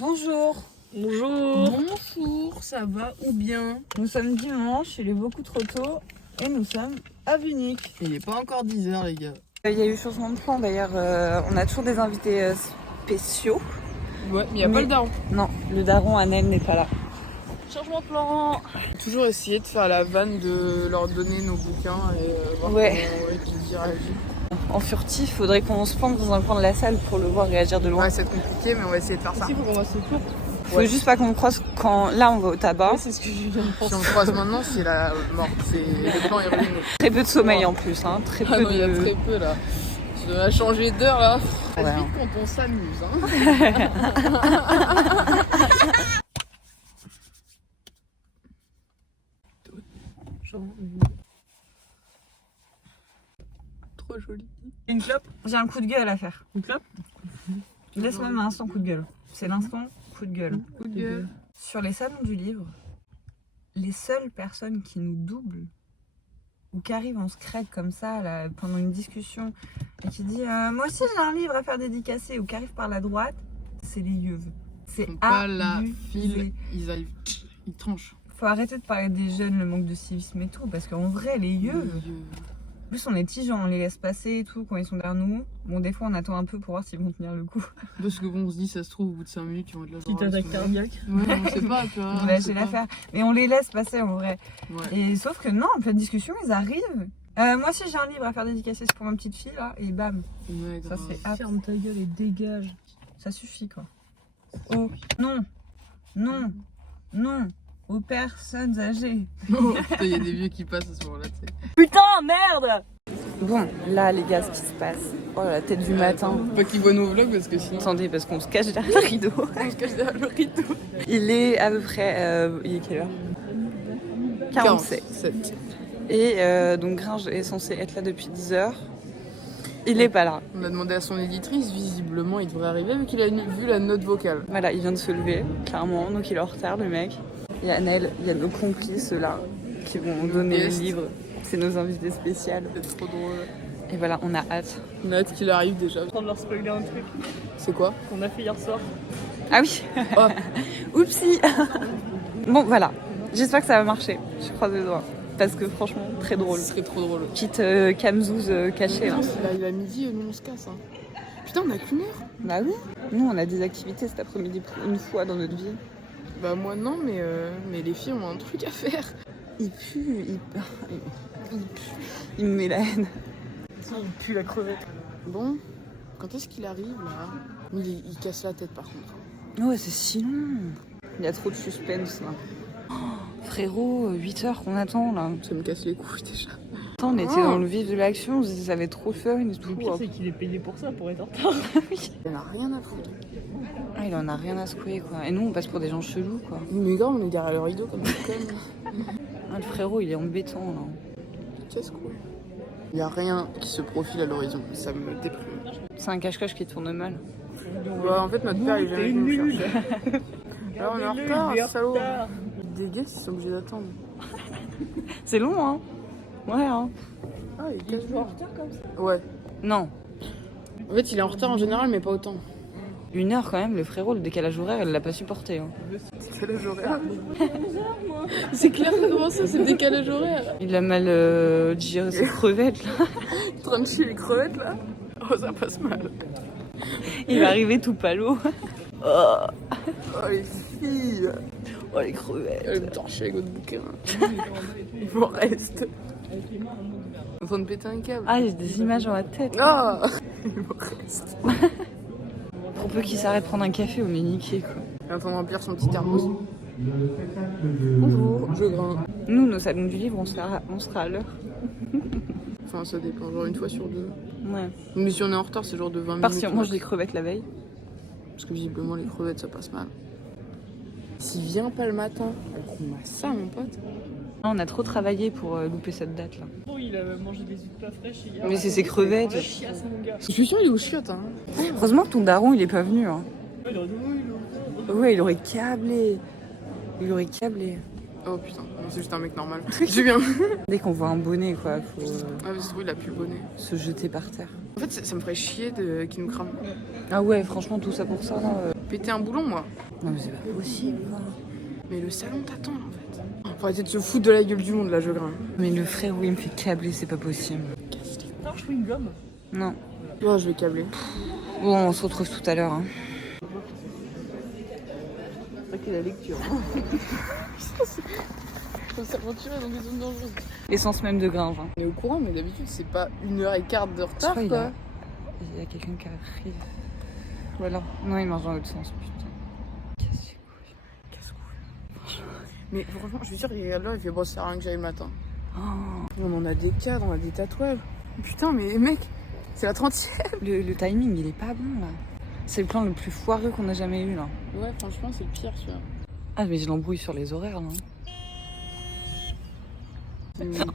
Bonjour. Bonjour. Bonjour, ça va ou bien? Nous sommes dimanche, il est beaucoup trop tôt et nous sommes à Vunic. Il est pas encore 10h les gars. Il y a eu changement de plan d'ailleurs, on a toujours des invités spéciaux. Ouais, mais il n'y a pas le daron. Non, le daron Annelle n'est pas là. Changement de plan. Toujours essayer de faire la vanne de leur donner nos bouquins et voir Ouais. qu'ils y réagissent. En furtif, faudrait qu'on se planque dans un coin de la salle pour le voir réagir de loin. Ouais, c'est compliqué, mais on va essayer de faire ça. Il faut qu'on fasse le tour. Faut juste pas qu'on me croise quand là on va au tabac. Ouais, c'est ce que je viens de Si penser. on le croise maintenant, c'est la mort. C'est le plan est ruiné. Très peu de sommeil en plus, hein. Très Ah peu non, il y a de. très peu là. Tu dois changer d'heure là. Ça Ouais. se vite quand on s'amuse. Hein. Trop joli. Une clope. J'ai un coup de gueule à faire. Une clope. Laisse même un instant coup de gueule. C'est l'instant coup de gueule. Coup de gueule. Sur les salons du livre, les seules personnes qui nous doublent ou qui arrivent en secret comme ça là, pendant une discussion et qui dit moi aussi j'ai un livre à faire dédicacer ou qui arrive par la droite, c'est les yeux. C'est Ils font pas la abusé. file, ils arrivent, ils tranchent. Faut arrêter de parler des jeunes, le manque de civisme et tout, parce qu'en vrai les yeux. En plus on est petits gens, on les laisse passer et tout quand ils sont derrière nous. Bon des fois on attend un peu pour voir s'ils vont tenir le coup. Parce que bon, on se dit, ça se trouve, au bout de 5 minutes, ils vont être là. Petite attaque cardiaque. Ouais, on sait pas, tu vois. On va lâcher l'affaire. Mais on les laisse passer en vrai. Ouais. Et sauf que non, en pleine discussion, ils arrivent. Moi aussi j'ai un livre à faire dédicacer, c'est pour ma petite fille là, et bam, Ouais, ça grave. c'est apte. Ferme ta gueule et dégage. Ça suffit quoi. Oh, non, non, non, aux personnes âgées. Oh, putain, il y a des vieux qui passent à ce moment-là, tu sais. Putain, merde! Bon, là les gars, ce qui se passe. Oh la tête du matin. Pas qu'ils voient nos vlogs parce que sinon. Attendez, parce qu'on se cache derrière le rideau. On se cache derrière le rideau. Il est à peu près. Il est quelle heure 47. 47. Et donc Gringe est censé être là depuis 10 heures. Il est pas là. On a demandé à son éditrice, visiblement il devrait arriver vu qu'il a vu la note vocale. Voilà, il vient de se lever, clairement, donc il est en retard le mec. Il y a Annelle, il y a nos complices là qui vont donner les guests. livres. C'est nos invités spéciales. C'est trop drôle. Et voilà, on a hâte. On a hâte qu'il arrive déjà. En train de leur spoiler un truc C'est quoi? qu'on a fait hier soir. Ah oui. Oh. Oupsie. Bon voilà, j'espère que ça va marcher. Je croise les doigts. Parce que franchement, très drôle. Ce serait trop drôle. Petite camzouze cachée là. Il a midi et nous on se casse. Hein. Putain, on a qu'une heure. Bah oui, nous on a des activités cet après-midi pour une fois dans notre vie. Bah moi non, mais les filles ont un truc à faire. Il pue, il me met la haine. Il pue la crevette. Bon, quand est-ce qu'il arrive là? Il casse la tête par contre. Ouais, c'est si long. Il y a trop de suspense là. Oh, frérot, 8 heures qu'on attend là. Ça me casse les couilles déjà. Attends, on était dans le vif de l'action, on se disait ça va être trop fun et tout. Le pire, c'est qu'il est payé pour ça, pour être en retard. Il en a rien à foutre. Ah, il en a rien à secouer quoi. Et nous on passe pour des gens chelous quoi. Mais gars, on est derrière le rideau comme des connes. Ah, le frérot il est embêtant là. Casse quoi. Il n'y a rien qui se profile à l'horizon. Ça me déprime. C'est un cache-cache qui tourne mal. Bah, en fait, notre père, il est T'es jamais venu nul. me chercher. Là, on est en Regardez-le, retard, il est en salaud. retard. Des guests, ils sont obligés d'attendre. C'est long hein. Ouais hein. Ah, il Il est est toujours en retard comme ça. Ouais. Non. En fait, il est en retard en général, mais pas autant. 1 heure quand même, le frérot, le décalage horaire, elle l'a pas supporté. Hein. Décalage horaire. C'est clair, comment ça, c'est décalage horaire. Il a mal digéré ses crevettes là. En train de chier les crevettes là. Oh, ça passe mal. Il est arrivé tout palo. Oh, les filles. Oh les crevettes. Elle me torche avec votre bouquin. Il m'en reste. En train de péter un câble. Ah, j'ai des images dans la tête. Ah. Il m'en reste. Pour peu qu'il s'arrête de prendre un café, on est niqué quoi. Il est en train de remplir son petit thermos. Bonjour, je grimpe. Nous, nos salons du livre, on sera à l'heure. Enfin, ça dépend, genre une fois sur deux. Ouais. Mais si on est en retard, c'est genre de 20 Par minutes. si on mange des crevettes la veille. Parce que visiblement, les crevettes, ça passe mal. S'il vient pas le matin, alors qu'on a ça, mon pote. On a trop travaillé pour louper cette date là. Oh, il a mangé des huîtres pas fraîches hier. Mais c'est ses crevettes. Chiasse, mon gars. Je suis sûre, il est au chiottes, hein. Heureusement que ton daron il est pas venu. Hein. Ouais, il aurait dit oui, il est au retard. Ouais, il aurait câblé. Il aurait câblé. Oh putain, non, c'est juste un mec normal. J'ai bien. Dès qu'on voit un bonnet, quoi, faut Ah, mais c'est trop, il a plus le bonnet. se jeter par terre. En fait, ça me ferait chier qu'il nous crame. Ah ouais, franchement, tout ça pour ça, là. Péter un boulon, moi. Non, mais c'est pas possible, quoi. Mais le salon t'attend, là, en fait. Faut arrêter de se foutre de la gueule du monde, là, je grimpe. Mais le frère, oui, il me fait câbler, c'est pas possible. Non, je fais une gomme. Non. Oh, je vais câbler. Bon, on se retrouve tout à l'heure, hein. C'est vrai que la lecture. Faut s'aventurer dans des zones dangereuses. L'essence même de Gringe, hein. On est au courant, mais d'habitude, c'est pas 1h15 de retard, Il y quoi. a quelqu'un qui arrive. Voilà. Non, il marche dans l'autre sens, putain. Casse-couille. Mais franchement, je suis sûre qu'il regarde là, il fait bon, ça sert à rien que j'aille le matin. Oh. On en a des cadres, on a des tatouages. Putain, mais mec, c'est la 30e. Le timing, il est pas bon, là. C'est le plan le plus foireux qu'on a jamais eu, là. Ouais, franchement, c'est le pire, tu vois. Ah, mais je l'embrouille sur les horaires, là.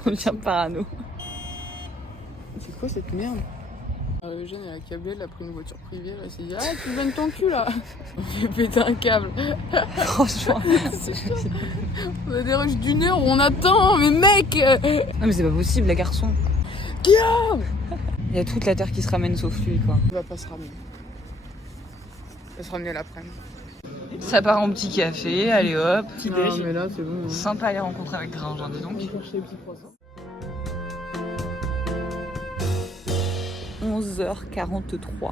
On devient parano. C'est quoi cette merde? Eugène est accablé, elle a pris une voiture privée, là, elle s'est dit ah tu me donnes ton cul là. J'ai pété un câble. Franchement. On a des rushs d'1 heure où on attend, mais mec. Non mais c'est pas possible, la garçon. Guillaume. Il y a toute la terre qui se ramène sauf lui, quoi. Il va pas se ramener. Il va se ramener l'après-midi. Ça part en petit café, allez hop. Petit Non déj. mais là c'est bon. Hein. Sympa les rencontrer avec Gringe, hein, dis donc. On cherche les petits croissants. 11h43.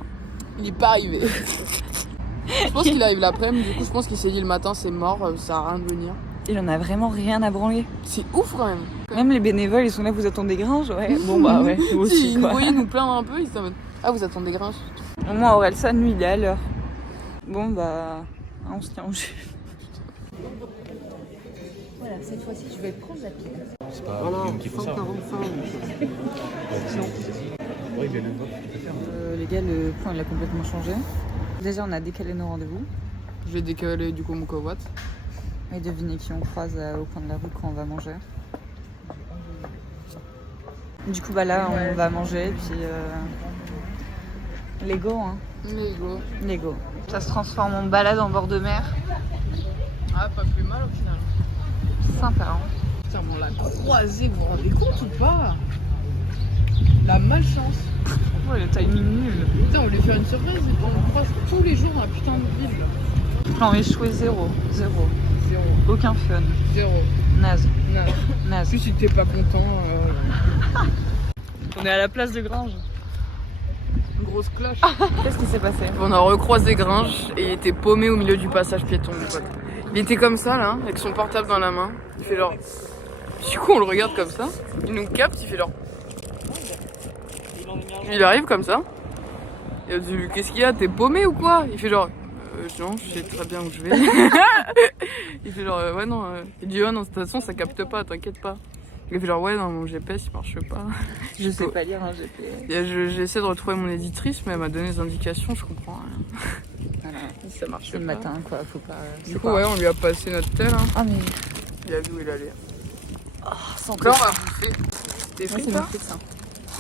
Il est pas arrivé. Je pense qu'il arrive l'après-midi, du coup je pense qu'il s'est dit le matin c'est mort, ça sert à rien de venir. Il en a vraiment rien à branler. C'est ouf quand même. Même les bénévoles, ils sont là, vous attendez Gringe? Ouais. Bon bah ouais, vous aussi, Si, ils nous quoi. voyaient nous plaindre un peu, ils étaient en mode ah vous attendez Gringe. Au moins Orelsan, lui, il est à l'heure. Bon bah, on se tient au jus. Voilà, cette fois-ci, je vais prendre la pile. C'est pas Guillaume qui fait ça. Oui, il y a le vote qui peut faire. Les gars, le point il a complètement changé. Déjà, on a décalé nos rendez-vous. Je vais décaler du coup mon covoite. Et devinez qui on croise au coin de la rue quand on va manger. Du coup, bah là, on va manger, puis Lego, hein. Lego. Lego. Ça se transforme en balade en bord de mer. Ah pas plus mal au final. Sympa, hein. Putain, mais on l'a croisé, vous vous rendez compte ou pas? La malchance. Ouais, le timing nul. Putain, on voulait faire une surprise, on le croise tous les jours dans la putain de ville. Là. Plan échoué, zéro. Zéro. Aucun fun. Zéro. Naze. Non. Naze. Plus si t'es pas content. On est à la place de Gringe. Grosse cloche. Qu'est-ce qui s'est passé? On a recroisé Gringe et il était paumé au milieu du passage piéton, mon pote. Il était comme ça là, avec son portable dans la main. Il fait genre. Du coup, on le regarde comme ça. Il nous capte, il fait genre. Il arrive comme ça. Et on dit qu'est-ce qu'il y a? T'es paumé ou quoi? Il fait genre. Non, je sais très bien où je vais. Il fait genre ouais non. Il dit oh non, de toute façon ça capte pas, t'inquiète pas. Il fait genre ouais non, mon GPS il marche pas. Je sais pas lire un GPS. Et j'ai essayé de retrouver mon éditrice, mais elle m'a donné des indications, je comprends rien. Voilà. Ça marche C'est pas. le matin, quoi. Faut pas. Du coup, ouais, on lui a passé notre tel. Hein. Ah, mais. Il a vu où il allait. Sans Là, on va bouffer. T'es Ouais, frites, c'est toi? mon frites, ça.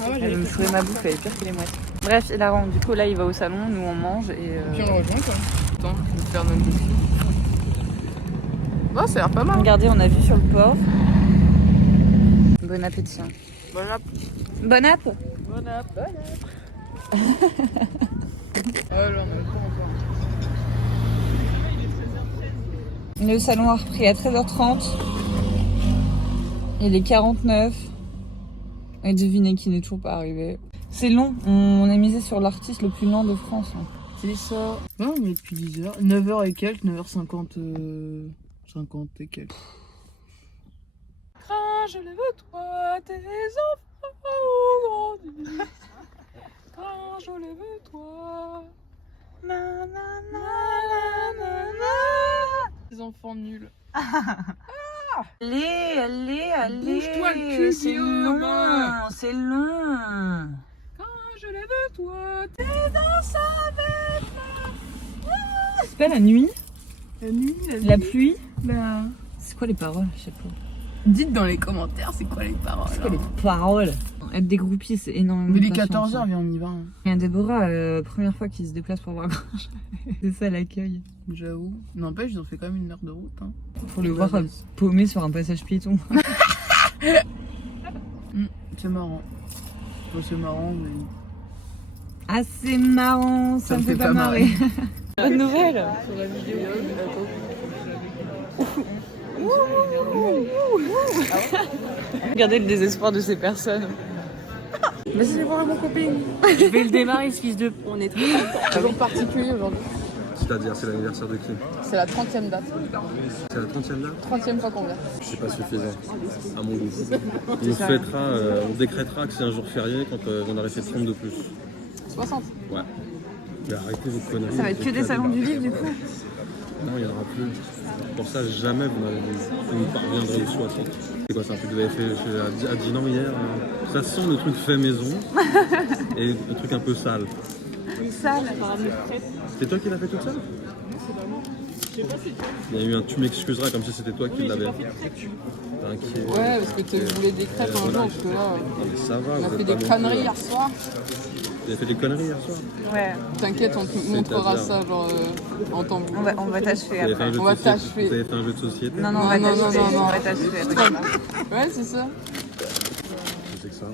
Ah ouais, Elle me ferait ma bouffe, elle est pire que les mouettes. Bref, il a rendu. Du coup, là, il va au salon, nous on mange et. Puis on le rejoint, quoi. Attends, je vais faire notre bouffe. Bah, ça a l'air pas mal. Regardez, on a vu sur le port. Bon appétit. Hein. Bon app. Bon app. Bon app. Bon app. Ouais, là, on a le temps encore. Le salon a repris à 13h30. Il est 49. Et devinez qui n'est toujours pas arrivé. C'est long. On a misé sur l'artiste le plus lent de France. Hein. C'est ça. Ouais, on y est depuis 10h. 9h et quelques, 9h50. 50 et quelques. Je le veux toi, tes enfants grandissent. Quand je le veux toi. Na, na, na, na, na, na. Des enfants nuls. Allez. Bouge-toi le cul, c'est Guillaume. long, c'est long. Quand je le veux toi, t'es dans sa bête. C'est pas la nuit, La nuit, la pluie. la... C'est quoi les paroles? Je sais pas. Dites dans les commentaires c'est quoi les paroles. C'est quoi les paroles? être dégroupie, c'est énormément Mais de les patience, 14h, hein. viens, on y va. Hein. Il y a Déborah, première fois qu'il se déplace pour voir Grange. C'est ça l'accueil. J'avoue. N'empêche, ils ont fait quand même 1 heure de route. Hein. Faut le voir paumé sur un passage piéton. C'est marrant. Bon, c'est marrant, mais. Ah, c'est marrant, ça me fait pas marrer. Bonne nouvelle. Sur la vidéo, Regardez le désespoir de ces personnes. Vas-y, viens voir mon copain. Je vais le démarrer, ce fils de... On est très contents. Un jour particulier aujourd'hui. C'est-à-dire, c'est l'anniversaire de qui? C'est la 30e date. C'est la 30e date? 30e fois qu'on vient. C'est pas suffisant, à mon goût. On décrétera que c'est un jour férié quand on aurait fait 30 de plus. 60. Ouais. Mais arrêtez vos conneries. Ça va être que des salons du livre, du coup. Non, il n'y en aura plus. Pour ça, jamais vous n'avez dit. Vous ne parviendrez aux 60. C'est quoi, c'est un truc que vous avez fait à Dinan hier? Ça sent le truc fait maison et le truc un peu sale. Sale. C'est toi qui l'as fait toute seule? Il y a eu un tu m'excuseras comme si c'était toi qui l'avais. T'inquiète. Ouais, parce que tu voulais des crêpes un jour, parce que là, Non, mais ça va, on a vous fait êtes des pas non conneries plus- hier soir. Vous avez fait des conneries hier soir? Ouais, T'inquiète, on te montrera ça, genre, en temps voulu. on va t'achever Vous avez fait après. un jeu de On va société? t'achever. Vous avez fait un jeu de société? Non, on va Non, t'achever. non, non, On non. va t'achever. Ouais, c'est ça. Je sais que ça.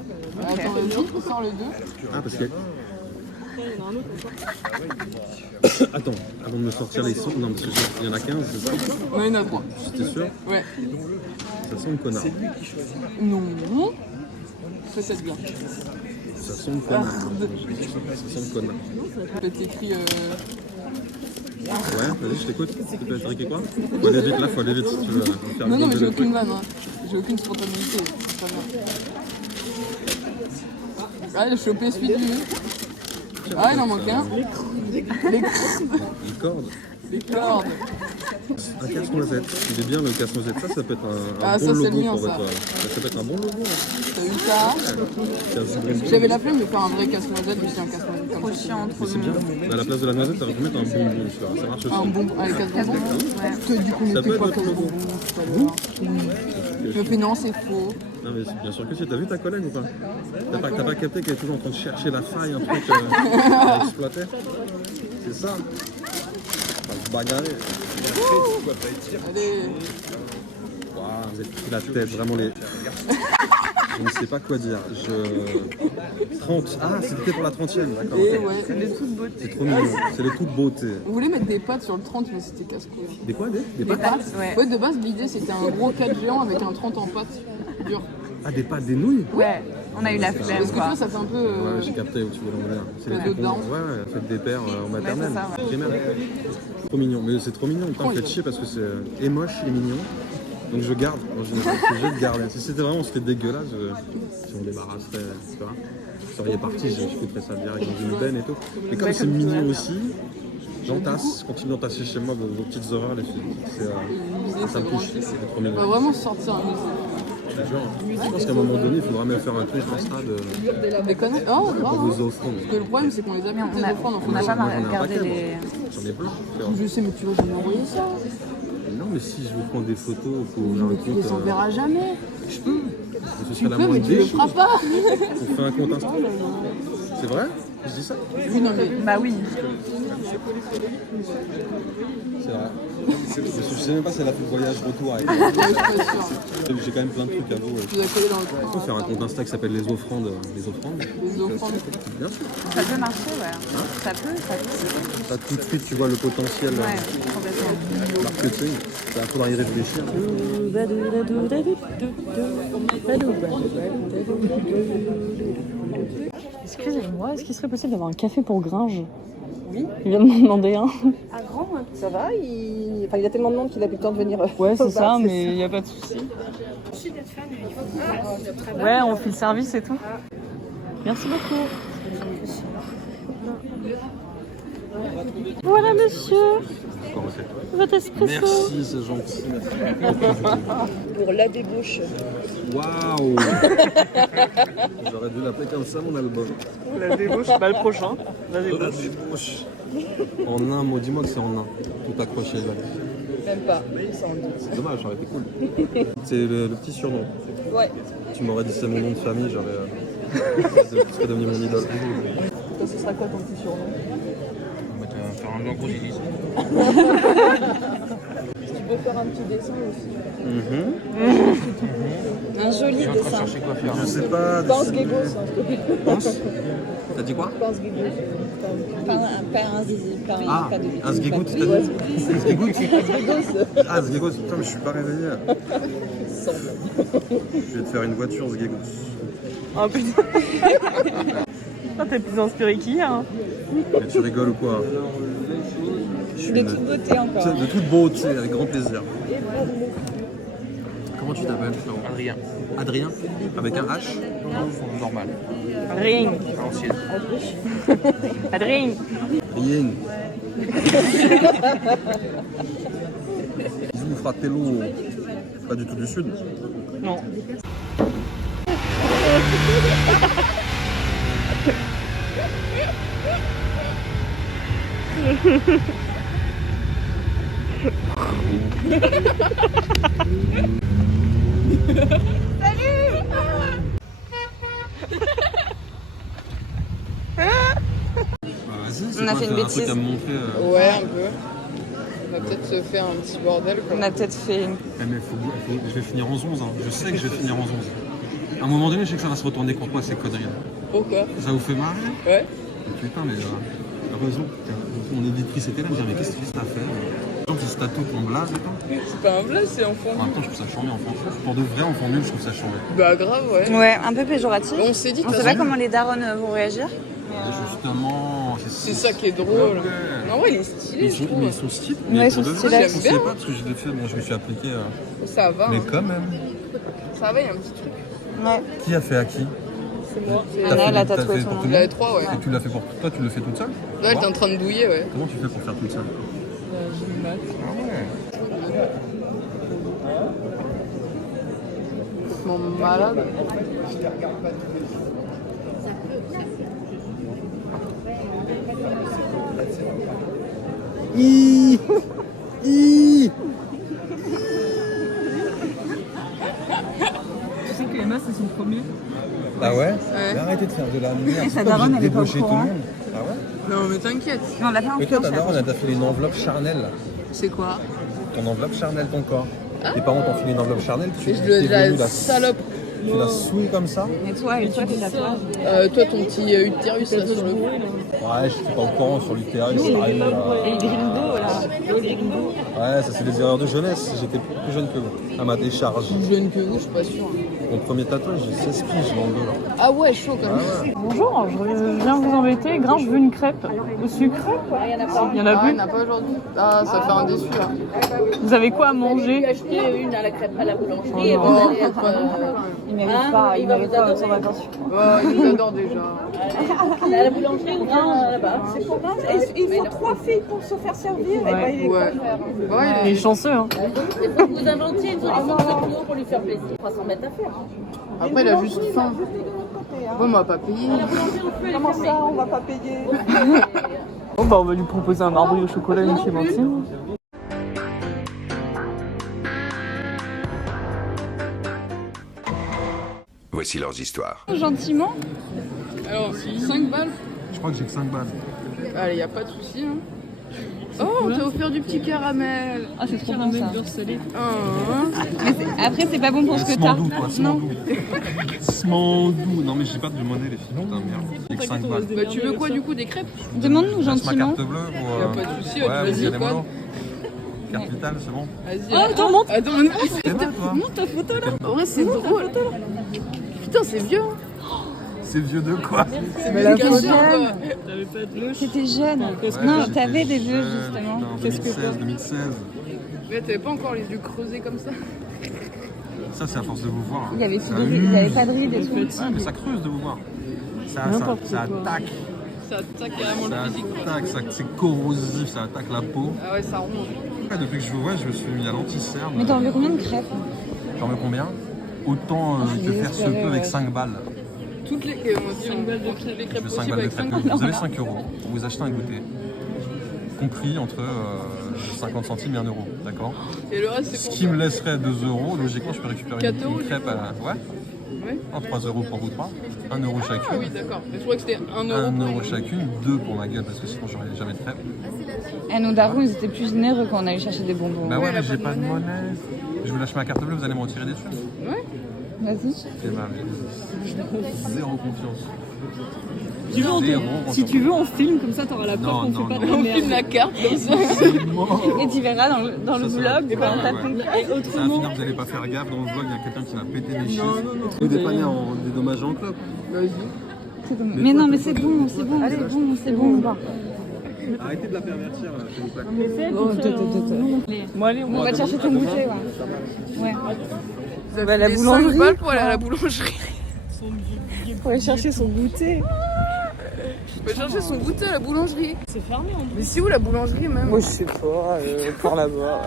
Attends, vas-y, sors le 2. Ah, parce que. Attends, avant de me sortir les sons, non, parce qu'il y en a 15, c'est ça? Non, il y en a 3. T'es sûr? Ouais. Ça sent le connard. Non. Peut-être bien. Ça sent le connard. Ça sent le connard. Peut-être écrit. Ouais, vas-y, je t'écoute. Tu peux expliquer quoi? Faut aller vite, là, faut aller vite si tu veux faire Non, non, mais le j'ai truc. aucune vanne. Hein. J'ai aucune spontanéité. C'est pas bien. Ah, il a chopé celui de lui. Ah, il en manque un. Les Les cordes. cordes. Un casse-noisette. Il est bien le casse-noisette. Ça peut être un Ah, bon ça, c'est logo le mien, pour ça. votre. Ça peut être un bon logo. Hein. T'as vu ça? Casse-noisette. J'avais la flemme de faire un vrai casse-noisette, mais c'est un casse-noisette comme Trop ça. chiant, trop Mais c'est bien. À la place de la noisette, t'aurais pu mettre un bonbon, tu vois. Ça marche aussi. Un bon, allez, casse-bonbon. Ouais. Que du coup, Ça n'était peut pas être votre logo. casse-bonbon tout à l'heure. Je me fais non, c'est faux. Non mais bien sûr que si, t'as vu ta collègue ou pas? T'as pas capté qu'elle est toujours en train de chercher la faille, un truc à exploiter? C'est ça. On va se bagarrer. Allez. Waouh, vous avez pris la tête, vraiment les... Je ne sais pas quoi dire. 30. Ah, c'était pour la 30e, d'accord. Et ouais. C'est trop mignon. C'est les toute beauté. On voulait mettre des pâtes sur le 30, mais c'était casse-couille. Des quoi, des Des pâtes? pâtes. Ouais. Ouais, de base, l'idée c'était un gros 4 géant avec un 30 en pâtes dur. Ah, des pâtes, des nouilles? Ouais, on a eu la flemme, Parce que tu quoi. vois, ça fait un peu. Ouais, j'ai capté où tu veux en venir. C'est les Le trucs dedans. ouais, faites des pères en maternelle, ça, ouais. primaire. Trop mignon, mais c'est trop mignon. Putain, me fait chier parce que c'est et moche et mignon. Donc je garde, en général, je suis obligé de garder. Si c'était vraiment, c'était dégueulasse, si on débarrasserait, tu vois. Vous seriez parti, je foutrais ça direct dans une benne et tout. Mais comme c'est mignon aussi, j'entasse, continue d'entasser chez moi vos petites horreurs, les filles. Ça me touche, c'est trop On va mignon. vraiment sortir un musée. Je te jure. Je pense qu'à un moment donné, il faudra même faire un truc Insta de Des conneries. Oh, grave. vos Hein. offrandes. Parce que le problème, c'est qu'on les a mis tes offrandes en On n'a photo. pas Moi, j'en ai un regardé paquet, les... J'en ai plein. Je sais, mais tu vois, je vais envoyer ça. Non, mais si je vous prends des photos pour ouvrir Mais un tu compte, les enverras jamais. je peux. Ce Tu serait la peux, mais moindre tu le des feras choses. pas. On fait un compte Insta. C'est vrai? Je dis ça? Oui, non, mais. Bah oui. C'est vrai. Je sais même pas si elle a fait le voyage retour avec Je suis pas sûre. J'ai quand même plein de trucs à vous. Tu dois coller dans le On peut faire un compte Insta qui s'appelle les offrandes. Les offrandes? Les offrandes. Bien sûr. Ça peut marcher, ouais. Ça peut. Ça, tout de suite, tu vois le potentiel Ouais, complètement. marketing. Il faudra y réfléchir. Excusez-moi, est-ce qu'il serait possible d'avoir un café pour Gringe? Oui. Il vient de m'en demander un. À Grand, ça va, il y a tellement de monde qu'il a plus le temps de venir. Ouais, au c'est bar, ça, mais il n'y a pas de souci. Ouais, on fait le service et tout. Merci beaucoup. Voilà, monsieur, votre espresso. Merci, c'est gentil. Pour la débauche. Waouh! J'aurais dû l'appeler comme ça, mon album. La débauche, bah le prochain. La La débauche. En un mot, dis-moi que c'est en un. Tout accroché là. Même pas, sans doute. C'est dommage, ça aurait été cool. C'est le petit surnom. Ouais. Tu m'aurais dit c'est mon nom de famille, j'aurais. Tu serais devenu mon idole. Toi, ce sera quoi ton petit surnom? On va faire un blanc gros Gigi. Tu peux faire un petit dessin aussi. Un joli dessin. Je sais pas. Pense Guégos, hein, s'il te plaît. Pense. T'as dit quoi? Pense Guégos. Pas un zizi, pas Ah, de un sgégout, t'as dit? Un sgégout? Ah, sgégout, putain, mais je suis pas réveillé. Je vais te faire une voiture sgégout. Oh putain. Toi, t'es plus inspiré qu'hier. Hein. Mais tu rigoles ou quoi? De toute beauté encore. De toute beauté, avec grand plaisir. Comment tu t'appelles, Florent? Adrien. Adrien? Avec un H? Non, normal. Adrien. À l'ancienne. Adrien. Rien. Bisous, fratello. Pas du tout du sud. Non. On a fait une Un truc bêtise. à me montrer. Ouais, un peu. On va peut-être se faire un petit bordel, quoi. On a peut-être fait une... Mais je vais finir en 11. Hein. Je sais que je vais finir en 11. À un moment donné, je sais que ça va se retourner contre moi, ces conneries. Pourquoi? Ça vous fait marrer? Ouais. Putain, mais heureusement, mon éditrice était là, elle me disait, mais qu'est-ce que t'as fait? Genre, ce statut en blague, attends. C'est pas un blague, c'est enfant. En même temps, je trouve ça charmé, enfant. Pour de vrai, enfant nul, je trouve ça charmé. Bah grave, ouais. Ouais, un peu péjoratif. Bon, on s'est dit, de On toute sait pas façon, comment les darons vont réagir. Justement, c'est ça qui est drôle. Ouais. En vrai, il est stylé, Mais je trouve. ils sont stylés. Ouais, ils sont pour de stylés. vrai, J'aime je sais bien. pas parce que je l'ai fait, bon, je me suis appliqué. Ça va, Mais hein. quand même. Ça va, il y a un petit truc. Ouais. Qui a fait à qui? C'est moi. Anna, elle a t'as tatoué fait son pour nom. tout Il le avait monde? 3, ouais. Et tu l'as fait pour toi, tu le fais toute seule? Là, elle est en train de douiller, ouais. Comment tu fais pour faire toute seule? Mon malade. Tu sais que Emma, c'est son premier. Ah ouais? Ouais. Mais arrêtez de faire de la merde. Et sa daronne, elle est pas au courant. Ah ouais? Non, mais t'inquiète. Non, on l'a pas Mais toi, ta influencé. daronne, elle t'a fait une enveloppe charnelle. C'est quoi? Ton enveloppe charnelle, ton corps. Tes parents t'ont filé une enveloppe charnelle, tu Et je t'es le venu la salope. Tu l'as souillé comme ça? Et toi, tes tatouages. Toi, ton petit utérus là sur le cou. Ouais, je suis pas au courant sur l'utérus. Et le gringo, là. Le gringo. Ouais, ça c'est des erreurs de jeunesse. J'étais plus jeune que vous. À ma décharge. Plus jeune que vous, je suis pas sûre. Mon premier tatouage, j'ai 16 piges dans le dos là. Ah ouais, chaud quand même. Ah ouais. Bonjour, je viens vous embêter. Gringe, je veux une crêpe au sucre. Il y en a Ah, il plus. n'y en a pas aujourd'hui. Ah, ça fait un déçu là. Vous avez quoi à manger? Acheter une à la crêpe à la boulangerie Oh et non. vous allez Oh, être. Il mérite pas, il mérite pas son vacances. Ouais, ils nous adorent déjà. À la boulangerie ou bien là-bas. C'est pour ça. Il faut 3 filles pour se faire servir. Et ben, il est Ouais. Ouais, Il est chanceux, hein. Il faut que vous inventiez une solution de secours pour lui faire plaisir. 300 mètres à faire. Après, il a juste faim. Bon, on m'a pas payé. Comment ça, on va pas payer? Bon, bah, on va lui proposer un marbrille au chocolat une chez Maxime. Voici leurs histoires. Gentiment. Alors, 5 balles. Je crois que j'ai que 5 balles. Allez, y a pas de souci. Hein. Oh, on t'a offert du petit caramel. Ah, c'est trop bon, ça. Beurre salé. Après, c'est pas bon pour ce que t'as. Smandou, toi, Smandou. Smandou. Non, mais j'ai pas de monnaie, les filles. Putain, merde. J'ai que 5 balles. Bah, tu veux quoi du coup? Des crêpes? Demande-nous Laisse ma gentiment. carte bleue ou. Y a pas de souci, Ouais, vas-y, vas-y, code. allez, carte vitale, c'est bon. Vas-y. Oh, attends, monte. Attends, T'es là, toi? Monte ta photo là. en vrai, c'est drôle. Putain, c'est vieux. Hein. C'est vieux de quoi? C'est vieux de cassure, quoi. T'avais pas de loche. T'étais jeune. Ouais, Non, j'étais t'avais des vieux jeune, justement. putain, 2016. Mais t'avais pas encore les yeux creusés comme ça? Ça, c'est à force de vous voir. hein. Il avait Ça plus de rides, il use. avait pas de rides et tout. Ouais, mais ça creuse de vous voir. Ça attaque. Ça attaque carrément Ça le physique. attaque, c'est corrosif, ça attaque la peau. Ah ouais, ça remonte. Ouais, depuis que je vous vois, je me suis mis à l'anti-cerne. Mais t'en veux combien de crêpes? J'en veux combien? Autant que faire se peut avec 5 balles. Toutes les, on dit, 5 balles de crêpes. Les Je crêpes veux 5 possibles balles de avec 5 crêpes. Vous avez 5 euros. Vous achetez un goûter. compris entre 50 centimes et 1 euro, d'accord? Et le reste, Ce c'est pour qui me laisserait 2 euros, logiquement je peux récupérer 4 une euros, crêpe à... Ouais, Ouais. en 3 euros pour vous trois, 1 euro Ah chacune. oui, d'accord. Mais je crois que c'était 1 euro. 1 pour euro une- chacune, 2 pour ma gueule parce que sinon j'aurais jamais de crêpes. Et nos darons, ils étaient plus généreux quand on allait chercher des bonbons. Bah ouais, elle a mais j'ai pas pas de de monnaie. Je vous lâche ma carte bleue, vous allez me retirer des thunes. Vas-y. C'est ma zéro confiance. Tu veux, Zéro si confiance. tu veux, on filme, comme ça t'auras la preuve Non, qu'on non, fait pas non. de On merde. filme la carte comme ça. Et tu verras dans le Ça, ça vlog, va. quand on tape Ouais. ton et Ça va autrement. finir, vous allez pas faire gaffe, dans le vlog, il y a quelqu'un qui va péter des chiffres. Ou dépanner en dédommageant en clope. Vas-y. Mais non, mais c'est bon, c'est bon, c'est bon. Arrêtez de la pervertir, là, s'il vous plaît. Bon, allez, on va te chercher ton goûter, ouais. Vous avez Bah, la des boulangerie, 5 balles pour aller à la boulangerie. Pour aller chercher son goûter. On va chercher son goûter à la boulangerie. C'est fermé, en Mais c'est où la boulangerie même? Moi, je sais pas, par là-bas.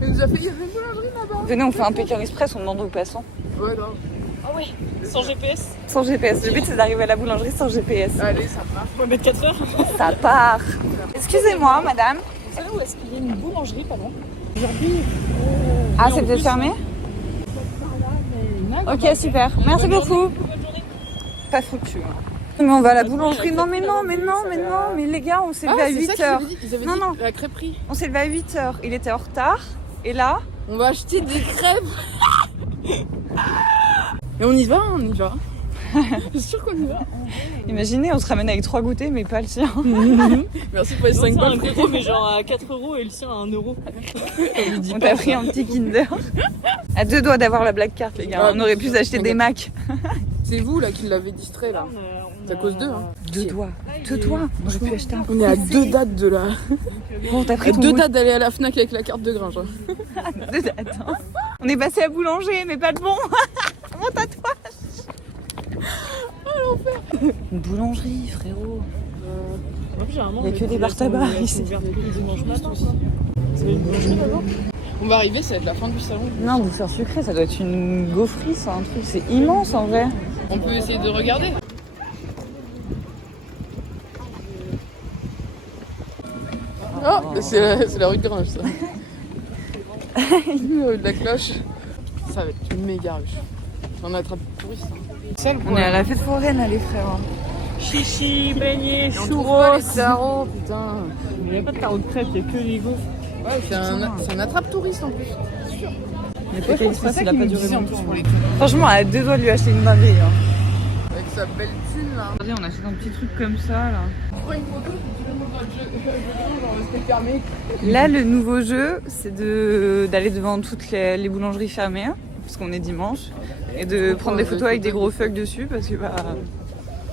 Elle nous a fait il y a une boulangerie là-bas. Venez, on fait un Pékin Express, on demande aux passants. Voilà. Sans GPS. Sans GPS. Le but, c'est d'arriver à la boulangerie sans GPS. Allez, ça part. On va mettre 4 heures. Ça part. Excusez-moi, madame. Vous savez où est-ce qu'il y a une boulangerie, pardon? Ah, c'est peut-être fermé? Ok, super. Merci beaucoup. Pas foutu. Mais on va à la boulangerie. Non, mais les gars, on s'est levé à 8h. Ils avaient Non, dit non. la crêperie. On s'est levé à 8h. Il était en retard. Et là, On va acheter des crêpes. Et on y va, on y va. Je suis sûre qu'on y va. imaginez, on se ramène avec 3 goûters, mais pas le sien. Merci pour les 5 balles. goûter, mais genre à 4 euros et le sien à 1 euro. On t'a pris un petit Kinder. À 2 doigts d'avoir la black card, les gars. On aurait pu s'acheter des Macs. C'est vous là qui l'avez distrait là. C'est à cause d'eux. Hein. 2 doigts. 2 doigts. On aurait pu acheter un. On est à 2 dates de là. Bon, t'as À pris ton 2 goûter. dates d'aller à la Fnac avec la carte de Gringe. Hein. Attends. On est passé à boulanger, mais pas de bon. Mon tatouage. Une boulangerie, frérot. Généralement, Il y a que des bars tabac ici. dimanche matin. C'est une boulangerie d'abord. On va arriver, ça va être la fin du salon. Non, bouffeur sucré, ça doit être une gaufrerie, ça, un truc. C'est immense en vrai. On peut essayer de regarder. Oh, c'est la rue de Gringe ça. La rue de la cloche. Ça va être une méga ruche. On attrape des touristes. Hein. On est à la fête foraine, les frères. Chichi, beignet, Et on trouve churros. pas les tarots, putain. Il n'y a pas de tarot de crêpes, il n'y a que les gaufres. Ouais, c'est un attrape-touriste en plus. C'est sûr. Mais Ouais, peut-être c'est pas, ça il a qu'il pas nous duré disait en longtemps. plus pour les Franchement, à 2 doigts de lui acheter une dinguerie. Avec sa belle thune là. Regardez, on achète un petit truc comme ça, là. Tu prends une photo, tu le montres dans le jeu, genre c'était fermé. Là, le nouveau jeu, c'est d'aller devant toutes les boulangeries fermées, hein, parce qu'on est dimanche, et de prendre des photos avec des gros fucks dessus, parce que bah...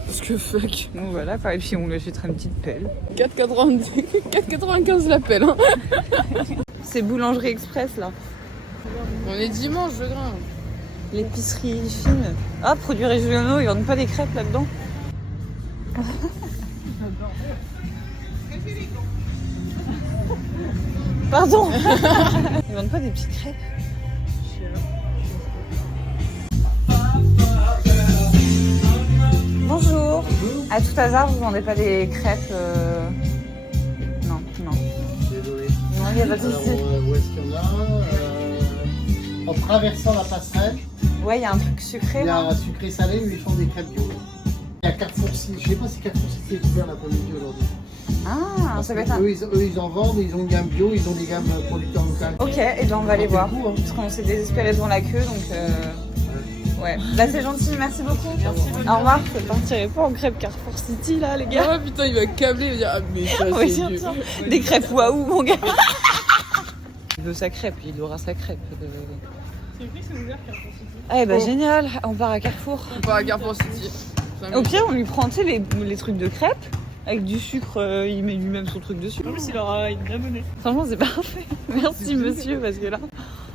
Parce que fuck. Donc voilà, quoi, et puis on lui achètera une petite pelle. 4,95 l'appel. Hein. C'est Boulangerie Express, là. On est dimanche, je grimpe. L'épicerie fine. Ah, produits régionaux, ils vendent pas des crêpes là-dedans. Pardon. Ils vendent pas des petites crêpes. Bonjour. À tout hasard, vous vendez pas des crêpes Non. Désolé. Non, il y a pas de souci. Où est-ce qu'il y en a En traversant la passerelle, Ouais, il y a un truc sucré il y là. a sucré salé où ils font des crêpes bio. Il y a Carrefour City, je sais pas si Carrefour City est ouvert l'après-midi aujourd'hui. Ah, Parce ça que va être un... eux, ils en vendent, ils ont une gamme bio, ils ont des gammes producteurs locaux. Ok, et ben on va aller voir. C'est cool, hein. Parce qu'on s'est désespéré devant la queue, donc ouais. Là c'est gentil, merci beaucoup. Au revoir. Je partirai pas en crêpes Carrefour City là, les gars. Ah putain, il va câbler, il va dire ah mais ça Oui, c'est vieux. tiens. Des crêpes waouh, mon gars. Il veut sa crêpe, il aura sa crêpe. Ah, bah génial, on part à Carrefour. On part à Carrefour City. Au pire, on lui prend, tu sais, les trucs de crêpes. Avec du sucre, il met lui-même son truc dessus. En plus, il aura une vraie monnaie. Franchement, c'est parfait. Merci, monsieur, parce que là,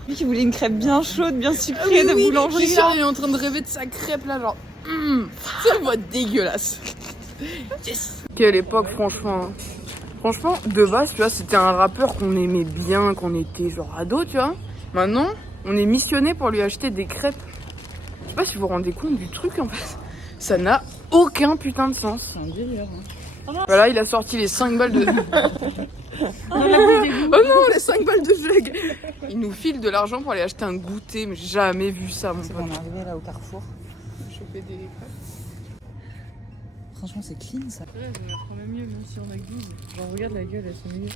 lui qui voulait une crêpe bien chaude, bien sucrée de boulangerie. Richard, il est en train de rêver de sa crêpe là, genre. Ça va être dégueulasse. Yes. Quelle époque, franchement. Franchement, de base, tu vois, c'était un rappeur qu'on aimait bien, qu'on était genre ado, tu vois. Maintenant, on est missionné pour lui acheter des crêpes. Je sais pas si vous vous rendez compte du truc en fait. Ça n'a aucun putain de sens. C'est un délire. Voilà, il a sorti les 5 balles de... Oh non, les 5 balles de jug. Il nous file de l'argent pour aller acheter un goûter, mais j'ai jamais vu ça, mon C'est pote. bon, on est arrivé là au Carrefour. Choper des... Franchement, c'est clean ça. Ouais, ça va quand même mieux, même si on a 12. Genre, regarde la gueule, elles sont mieux.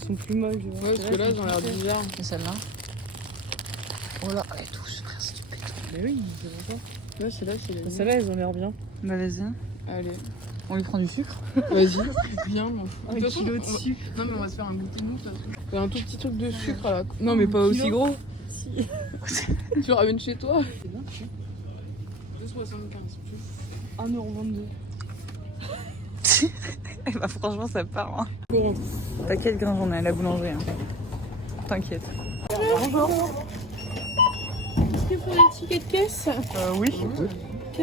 Elles sont plus moches. Ouais, parce que là, elles ont l'air bizarres. Et celle-là? Oh là, elle touche, frère, c'est du béton. Mais oui, c'est bon ça. Ouais, celle-là, c'est les... Celles-là, elles ont l'air bien. Bah vas-y, Allez. on lui prend du sucre. Vas-y, viens, mon Un kilo de sucre. Non, mais on va se faire un goûter nous, de toute façon. Fais un tout petit truc de sucre à la... Non, mais pas aussi gros. Si. Tu le ramènes chez toi. C'est bien, tu 2,75. 1,22 €. Et bah franchement, ça part. Hein. T'inquiète, grand, on est à la boulangerie. Hein. T'inquiète. Bonjour. Est-ce que pour les tickets de caisse? Oui. 4,08 €.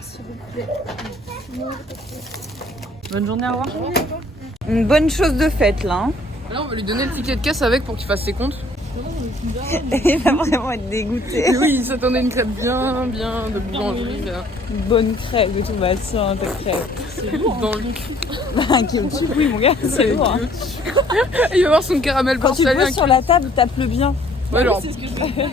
S'il vous plaît. Bonne journée, au revoir. Une bonne chose de fête là. Hein. Là, on va lui donner le ticket de caisse avec pour qu'il fasse ses comptes. Il va vraiment être dégoûté. Oui, il s'attendait à une crêpe bien de boulangerie. Là. Une bonne crêpe et tout, bah tiens, ta crêpe. C'est lourd. Dans le cul. Bah un kilo de sucre, oui mon gars, c'est lourd. Hein. Il va voir son caramel Quand tu le porcelain. poses sur la table, tape-le bien. Ouais, alors. C'est ce que je veux dire.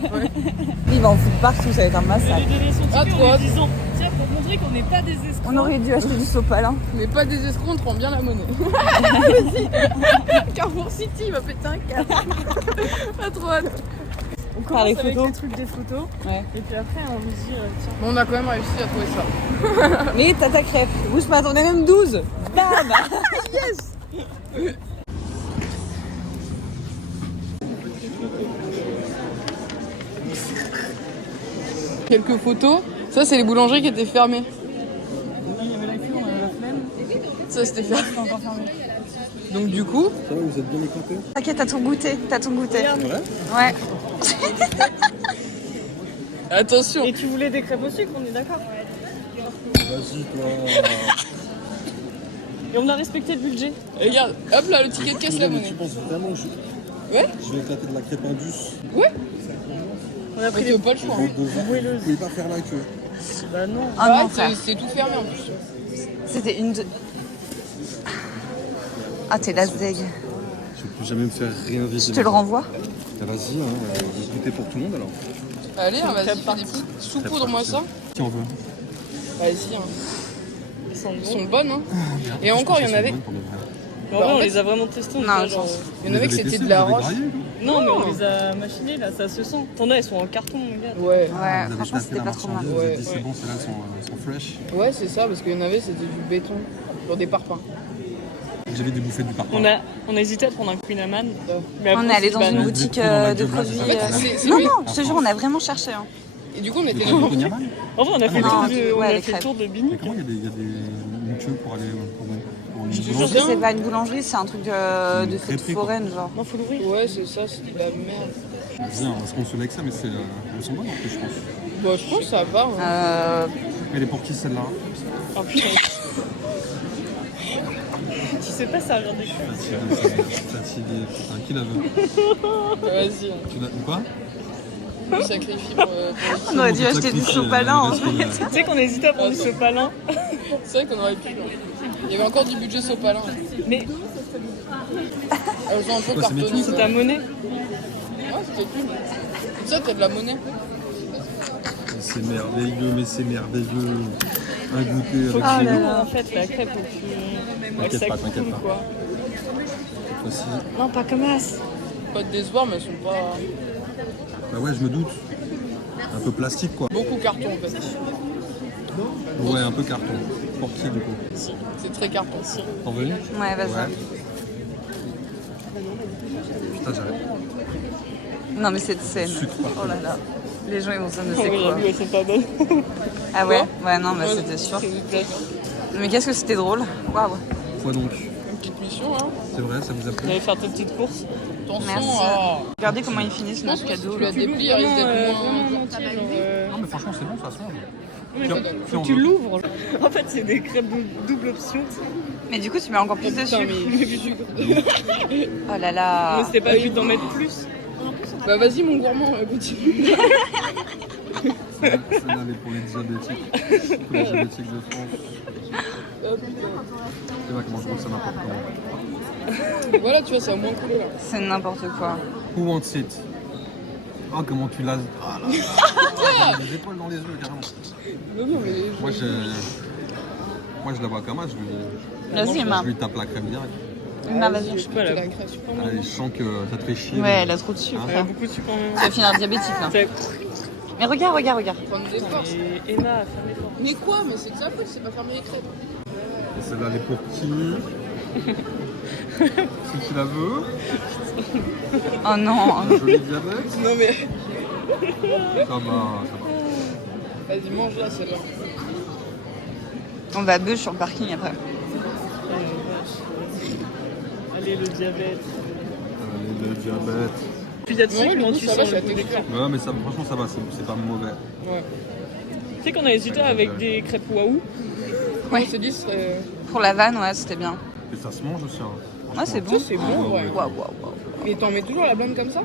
Il va en foutre partout, ça va être un Je massacre. lui donner son À ticket toi. en lui disant tiens, pour montrer qu'on n'est pas des escrocs. On aurait dû acheter du sopalin. Mais pas des escrocs, on te rend bien la monnaie. Vas-y. Carrefour City, il va péter un câble. Pas trop hâte. On Par les commence avec photos. les trucs des photos. Ouais. Et puis après, on nous dit tiens. Bon, on a quand même réussi à trouver ça. Mais t'as ta crêpe. Où je m'attendais même 12. Bam. Quelques photos. Ça, c'est les boulangeries qui étaient fermées. Ça, c'était fermé. Donc, du coup, Ça va, vous êtes bien éclatés? T'inquiète, t'as ton goûter. T'as ton goûter. Ouais. Ouais. attention. Et tu voulais des crêpes au sucre, on est d'accord? Vas-y, toi. Et on a respecté le budget. Et regarde, hop là, le ticket de caisse, la Mais monnaie. tu penses vraiment que je... Ouais. Je vais éclater de la crêpe Indus? On a pris Mais les... t'as pas le choix. Vous pouvez pas faire la queue. Bah non. Ah non, frère. C'est tout fermé en plus. C'était une de... Ah, t'es la zeg. Je peux plus jamais me faire rien Je viser. te le renvoie. Ah, vas-y, hein, goûter pour tout le monde alors. Allez, hein, vas-y, fais des petites. Saupoudre-moi ça. Qui en veut? Vas-y. Hein. Ils sont Elles sont bonnes, hein. Et encore, il y en avait. En vrai, on les a vraiment testés. Non, on je pense. Il y en avait que c'était de la roche. Non, mais on les a machinés là, ça se sent. Attendez, elles sont en carton, mon gars. Ouais. Ouais, franchement, c'était pas trop mal. Ouais. C'est bon, celles-là sont fresh. Ouais, c'est ça, parce qu'il y en avait, c'était du béton. Pour des parpaings. J'avais des bouffées du parpaing. On a hésité à prendre un Queen Amman. Mais On après, est allé c'est dans pas une mal. boutique En de fait, produits. c'est Non, lui. non, je te jure, on a vraiment cherché. Hein. Et du coup, on était Des là. crêpes au Niaman? En vrai, on a fait, non, le, tour de, on ouais, a les fait le crêpes. tour de Mais Binic. comment il y a une queue pour aller pour une Je te boulangerie? jure, C'est pas une boulangerie, c'est un truc de fête crêperie, quoi. foraine, genre. Non, faut l'ouvrir. Ouais, c'est ça, c'était de la merde. Bien, on va se consoler avec ça, mais elles sont bonnes en plus, je pense. Bah, je pense que ça va. Hein. Elle est pour qui celle-là? Oh putain. Tu sais pas ça, regardez. Fatigué, putain, qui la veut? Vas-y, hein. Tu l'as ou pas? On sacrifie pour On aurait dû acheter du sopalin en fait. Tu sais qu'on hésitait à prendre du sopalin. C'est vrai qu'on aurait pu. Hein. Il y avait encore du budget sopalin. Mais Elles ont un peu Ouais, c'est cartonné. méchant, c'est ta monnaie. Ouais, c'était cool. Comme ça, t'as de la monnaie. C'est merveilleux, mais c'est merveilleux. Un goûter Faut avec que tu là l'ouvres là. en fait, la crêpe. Et que ça T'inquiète coule pas. quoi. Aussi. Non, pas comme as. Pas de décevoir, mais elles sont pas. Bah ouais, je me doute. Un peu plastique quoi. Beaucoup carton en fait. Ouais, un peu carton. Pour qui du coup? C'est très carton. T'en veux une? Ouais, vas-y. Ouais. Putain, j'arrête. Non, mais cette scène. Sucre, Oh là là. Les gens, ils vont se dire, mais Oh, c'est oui, quoi? j'avoue, elles sont pas bonnes. Ah ouais? Ouais, non, bah c'était sûr. C'est une blague. Mais qu'est-ce que c'était drôle? Waouh. Quoi donc? Une petite mission, hein. C'est vrai, ça vous a On plu? allait faire tes petites courses. Attention Merci. à. Regardez comment ils finissent Je pense notre que si cadeau. tu la là. déplies, elle risque d'être moins. vraiment entier, genre, Non mais franchement c'est bon, ça se mange. mais Puis faut que tu l'ouvres. En fait, c'est des crêpes double option. Mais du coup, tu mets encore plus de Putain, sucre. mais du sucre. Oh là là. Mais c'était pas le but d'en mettre plus. Bah vas-y, mon gourmand, continue. Celle-là elle est pour les diabétiques. Pour les diabétiques de France. hop. C'est vrai comment je trouve ça n'importe quoi. Voilà, tu vois, ça a moins coulé là. C'est n'importe quoi. Who wants it? Oh, comment tu l'as. Ah là là. J'ai des étoiles dans les yeux, carrément. Non, mais Moi, je la vois comme ça, Vas-y, Emma. je lui tape la crème direct. Emma, vas-y. je sais pas, la crème super bonne. Allez, je sens que ça te fait chier. Ouais, elle a trop de sucre. Hein Il y a beaucoup de sucre en même. Ça va finir diabétique là. Mais regarde. Prendre des forces. Et Emma a fermé fort. Mais quoi? Mais c'est de sa faute, c'est pas fermer les crêpes. Et celle-là, elle est pour qui? Qui la veut? Oh non. Un joli diabète? Non mais, Ça va. vas-y, mange là celle-là. On va bûcher sur le parking après. Allez, le diabète. Allez, le diabète. Puis il y a de Non, ça, le comment goût, tu ça sens va, le c'est goût des intelligent. crêpes. Ouais, mais ça, franchement, ça va, c'est pas mauvais. Ouais. Tu sais qu'on a hésité avec des crêpes waouh. Ouais. On s'est dit, ce serait... Pour la vanne, ouais, c'était bien. Et ça se mange aussi. Hein. Ah, c'est bon. Ça, c'est bon, ouais. Waouh. Mais t'en mets toujours la blinde comme ça?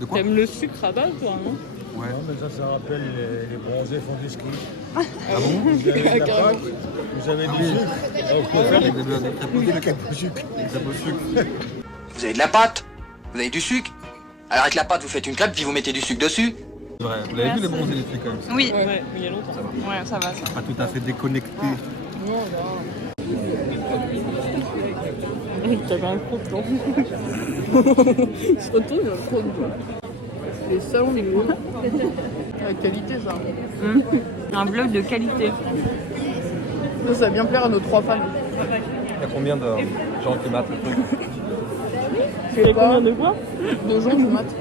De quoi? T'aimes le sucre à base, toi, non? Ouais. Mais ça rappelle les bronzés font du ski. Ah bon? Vous avez de la Carrément. pâte, vous avez du sucre. Alors, vous pouvez faire Avec des crêpes au des crêpes au sucre. sucre. Vous avez de la pâte, vous avez du sucre. Alors avec la pâte, vous faites une crêpe puis vous mettez du sucre dessus. C'est vrai. Vous l'avez vu les bronzés les filles quand même? Oui. Ouais, mais il y a longtemps. Ouais, ça va ça. Pas tout à fait déconnecté. Non, non. T'avais un croc, non? Il se retourne, il a le croc. Les salons du goût. La qualité, ça. Un vlog de qualité. Ça va bien plaire à nos 3 fans. Il y a combien de gens qui matent le truc? Tu fais combien de quoi? De gens qui matent.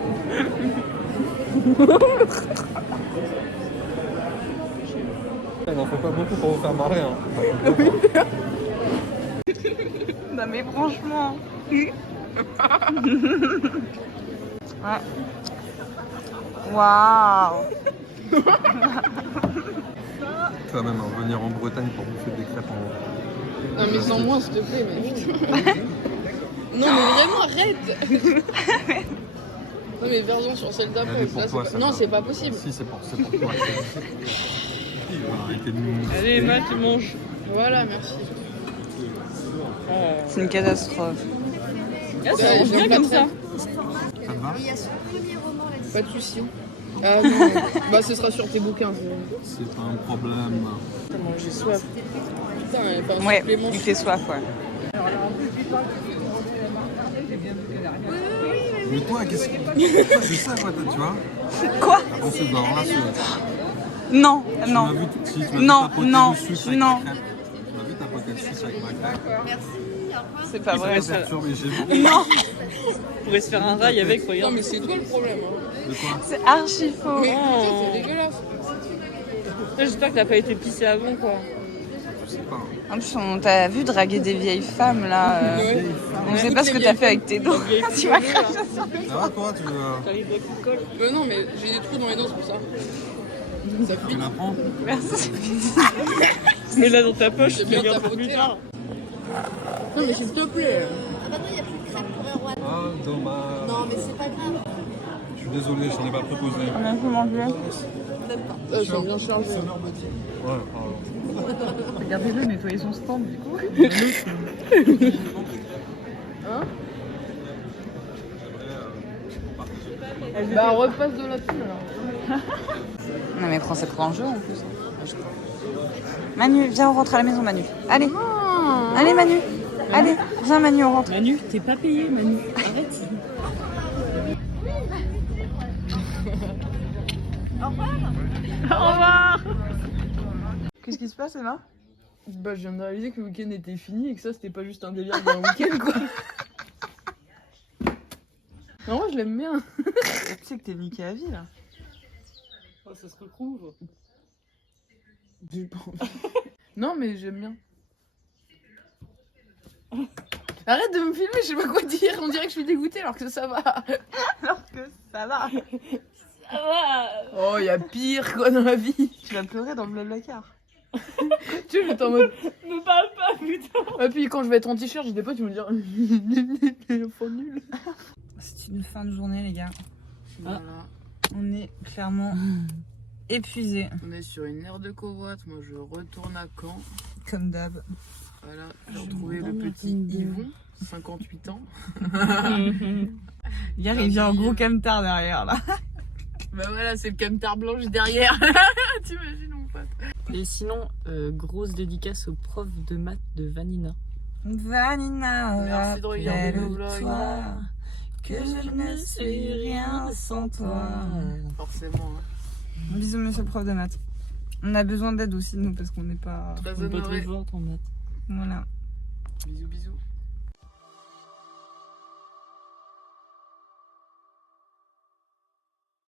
Il n'en faut pas beaucoup pour vous faire marrer. Hein. Non mais franchement. Ouais. Waouh. Tu vas même revenir en Bretagne pour bouffer des crêpes en... Non, mais sans moi, s'il te plaît, mais putain. Non, mais vraiment, arrête. Non, mais version sur celle d'après. Elle est pour là, toi, c'est pas... celle-là. Non, c'est pas possible. Si, c'est pour toi. Arrêtez de nous... Allez, Emma, tu manges. Voilà, merci. C'est une catastrophe. Ah, ça mange bien comme ça. Ça te va? Pas de soucis. Ah non, bah ce sera sur tes bouquins. C'est pas un problème. J'ai soif. Putain, elle fait un Ouais, supplément. il fait soif, ouais. Mais toi, qu'est-ce que... C'est ça, quoi, tu vois? Quoi? On se doit avoir la suite. Non, Tu non. m'as vu, si, tu m'as vu Non, tapoter non, le sucre avec non. ma crêpe. Tu m'as vu tapoter le sucre avec ma crêpe. C'est pas vrai. Ça perturbe, mais j'ai vu. Non, On pourrait se faire un rail avec, Non, regarde. mais c'est toi le problème. Hein. De quoi? c'est archi faux. Mais putain, c'est dégueulasse. J'espère que t'as pas été pissé avant, quoi. Je sais pas. En plus, on t'a vu draguer des vieilles femmes là. Ouais. On sait pas ce que t'as fait avec tes dos. Tu m'as craché. Ça va, toi? Tu T'as les doigts qui collent. Mais non, mais j'ai des trous dans les dos, c'est pour ça. Ça tu pique. la prends? Merci. Mets-la dans ta poche, J'ai tu bien regardes pour tapoté, plus tard. Non, mais s'il te plaît. Ah, dommage. Non, mais c'est pas grave. Je suis désolé, je t'en ai pas proposé. On a tout mangé. Ils sont bien chargés. Ouais, pardon. Regardez-le nettoyer son stand du coup. Hein? Bah, repasse de là-dessus alors. Non mais prends ça pour un jeu en plus. Manu, viens, on rentre à la maison, Manu. Allez. Allez, Manu. Allez, viens, Manu, on rentre. Manu, t'es pas payé, Manu. Arrête. Au revoir. Qu'est-ce qui se passe, Emma? Bah, je viens de réaliser que le week-end était fini et que ça, c'était pas juste un délire d'un week-end, quoi. Non, moi, je l'aime bien. Tu sais que t'es niqué à vie là. Oh, ça se recouvre. J'ai pas envie. Non, mais j'aime bien. Arrête de me filmer, je sais pas quoi dire. On dirait que je suis dégoûtée alors que ça va. Alors que ça va. Ça va. Oh, y a pire quoi dans la vie. Tu vas pleurer dans le Blablacar. Tu sais, j'étais en mode. Me parle pas, putain. Et puis quand je vais être en t-shirt, j'ai des potes qui vont me dire. Enfant nul. C'est une fin de journée, les gars. Voilà. On est clairement épuisés. On est sur une aire de covoite. Moi, je retourne à Caen. comme d'hab. Voilà, j'ai retrouvé le petit Yvon, 58 ans. Hier, il vient en gros camtar derrière là. Bah voilà, c'est le camtar blanche derrière. T'imagines mon pote. Et sinon, grosse dédicace au prof de maths de Vanina. Vanina, Merci de regarder nos vlogs. rappelle-toi que je ne suis rien sans toi. Forcément. Hein. Bisous, monsieur le prof de maths. On a besoin d'aide aussi, nous, parce qu'on n'est pas. Très Pas très honoré. forte en maths. Voilà. Bisous, bisous.